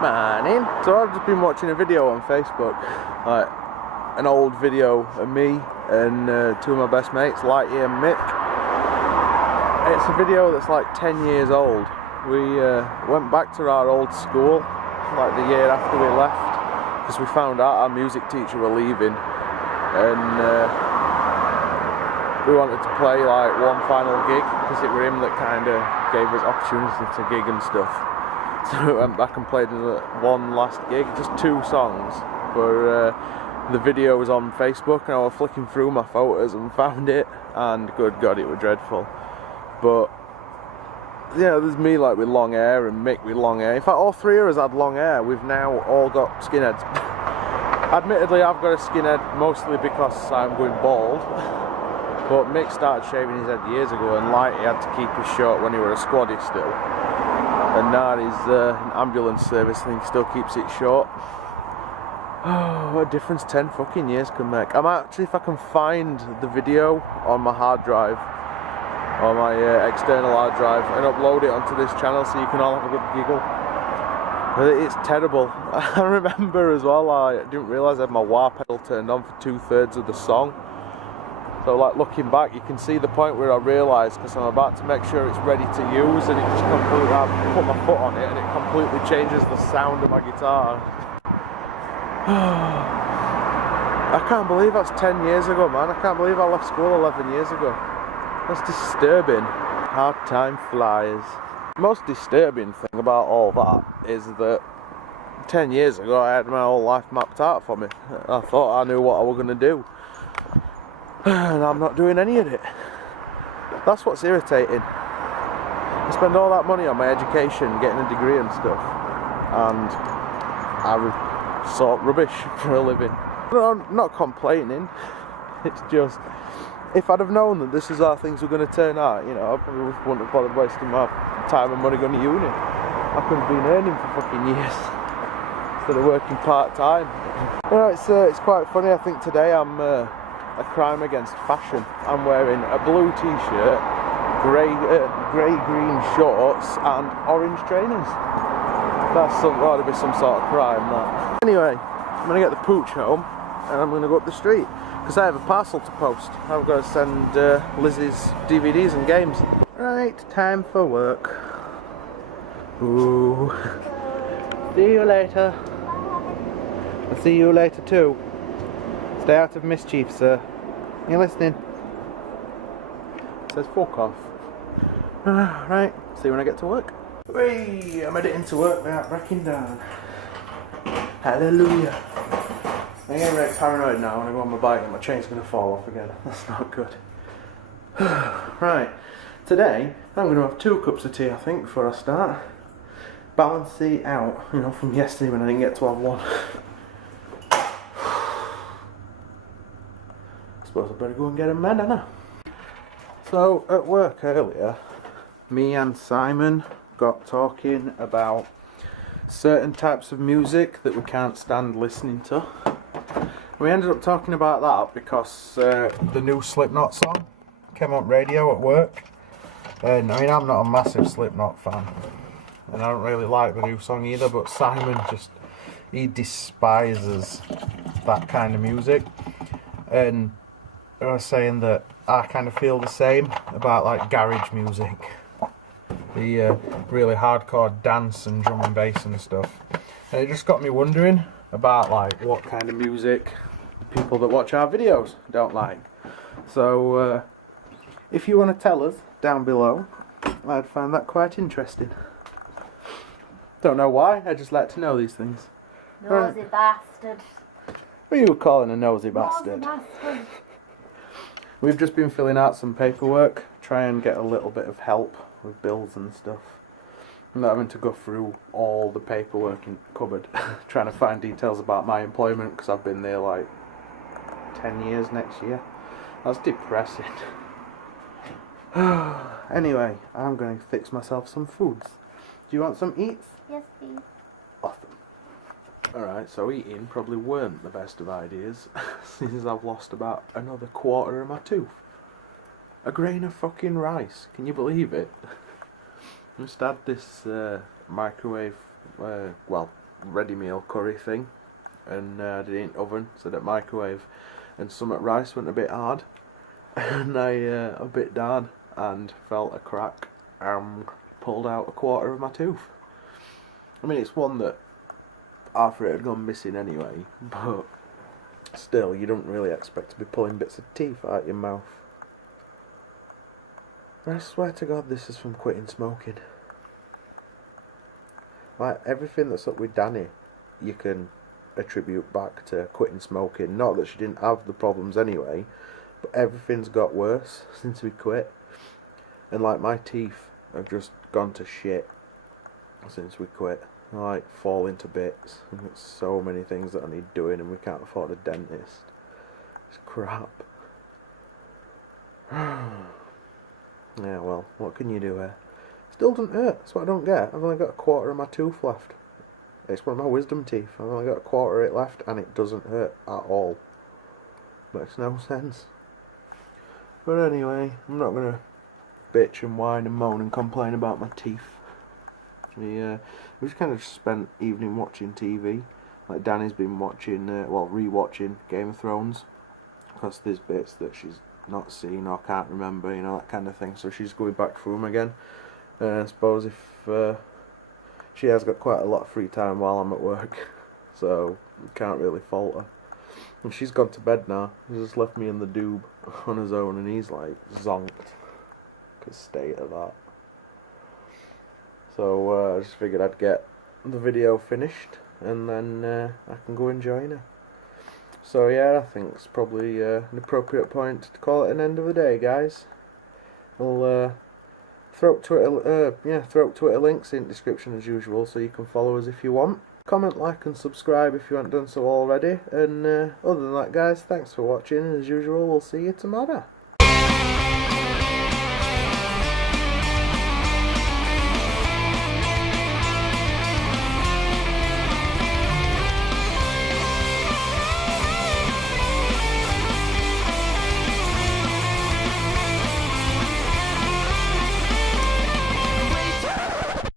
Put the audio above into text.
Morning. So I've just been watching a video on Facebook, like an old video of me and two of my best mates, Lighty and Mick. It's a video that's like 10 years old. We went back to our old school like the year after we left because we found out our music teacher were leaving, and we wanted to play like one final gig because it were him that kind of gave us opportunity to gig and stuff. So we went back and played one last gig, just 2 songs, but the video was on Facebook and I was flicking through my photos and found it, and good God, it was dreadful. But yeah, there's me like with long hair and Mick with long hair. In fact, all 3 of us had long hair. We've now all got skinheads. Admittedly, I've got a skinhead mostly because I'm going bald. But Mick started shaving his head years ago, and Lighty had to keep his short when he was a squaddy still. And now he's in ambulance service and he still keeps it short. Oh, what a difference 10 fucking years can make. I might actually, if I can find the video on my hard drive, or my external hard drive, and upload it onto this channel so you can all have a good giggle. But it's terrible. I remember as well, I didn't realise I had my wah pedal turned on for 2/3 of the song. So like looking back, you can see the point where I realised, because I'm about to make sure it's ready to use, and it just completely, I put my foot on it and it completely changes the sound of my guitar. I can't believe that's 10 years ago, man. I can't believe I left school 11 years ago. That's disturbing. How time flies. The most disturbing thing about all that is that 10 years ago I had my whole life mapped out for me. I thought I knew what I was going to do. And I'm not doing any of it. That's what's irritating. I spend all that money on my education, getting a degree and stuff, and I sort rubbish for a living. I'm not complaining. It's just, if I'd have known that this is how things were going to turn out, you know, I probably wouldn't have bothered wasting my time and money going to uni. I could have been earning for fucking years instead of working part-time. You know, it's quite funny. I think today I'm a crime against fashion. I'm wearing a blue t-shirt, grey-green shorts and orange trainers. That's ought to be some sort of crime, that. Anyway, I'm going to get the pooch home and I'm going to go up the street because I have a parcel to post. I've got to send Lizzie's DVDs and games. Right, time for work. Ooh. See you later. I'll see you later too. Stay out of mischief, sir. You listening? It says fuck off. Right, see you when I get to work. Whee! I'm heading to work without breaking down. Hallelujah. I'm getting very paranoid now when I go on my bike and my chain's going to fall off again. That's not good. Right, today I'm going to have 2 cups of tea, I think, before I start. Balance it out, you know, from yesterday when I didn't get to have one. I suppose I better go and get a man, don't I? So, at work earlier, me and Simon got talking about certain types of music that we can't stand listening to. We ended up talking about that because the new Slipknot song came on radio at work, and I mean, I'm not a massive Slipknot fan and I don't really like the new song either, but Simon he despises that kind of music, and I was saying that I kind of feel the same about like garage music, the really hardcore dance and drum and bass and stuff, and it just got me wondering about like what kind of music the people that watch our videos don't like. So if you want to tell us down below, I'd find that quite interesting. Don't know why, I just like to know these things. Nosy bastard. What are you calling a nosy bastard? Nosy bastard. We've just been filling out some paperwork, try and get a little bit of help with bills and stuff. I'm not having to go through all the paperwork in the cupboard trying to find details about my employment because I've been there like 10 years next year. That's depressing. Anyway, I'm going to fix myself some foods. Do you want some eats? Yes, please. Awesome. Alright, so eating probably weren't the best of ideas since I've lost about another quarter of my tooth. A grain of fucking rice, can you believe it? I just had this microwave, ready meal curry thing, and I did it in oven, so that microwave, and some rice went a bit hard, and I a bit down and felt a crack and pulled out a quarter of my tooth. I mean, it's one that half of it had gone missing anyway, but still, you don't really expect to be pulling bits of teeth out your mouth. I swear to God, this is from quitting smoking. Like, everything that's up with Danny, you can attribute back to quitting smoking. Not that she didn't have the problems anyway, but everything's got worse since we quit. And like, my teeth have just gone to shit since we quit. I like fall into bits. I've got so many things that I need doing, and we can't afford a dentist. It's crap. Yeah, well, what can you do here? Still doesn't hurt. That's what I don't get. I've only got a quarter of my tooth left. It's one of my wisdom teeth. I've only got a quarter of it left, and it doesn't hurt at all. Makes no sense. But anyway, I'm not gonna bitch and whine and moan and complain about my teeth. We just kind of spent evening watching TV. Like, Danny's been watching, rewatching Game of Thrones, because there's bits that she's not seen or can't remember, you know, that kind of thing. So she's going back through them again. I suppose if she has got quite a lot of free time while I'm at work, so can't really fault her. And she's gone to bed now. He's just left me in the doob on his own, and he's like zonked. Cause state of that. So I just figured I'd get the video finished, and then I can go and join her. So yeah, I think it's probably an appropriate point to call it an end of the day, guys. We'll throw Twitter links in the description as usual, so you can follow us if you want. Comment, like, and subscribe if you haven't done so already. And other than that, guys, thanks for watching. As usual, we'll see you tomorrow.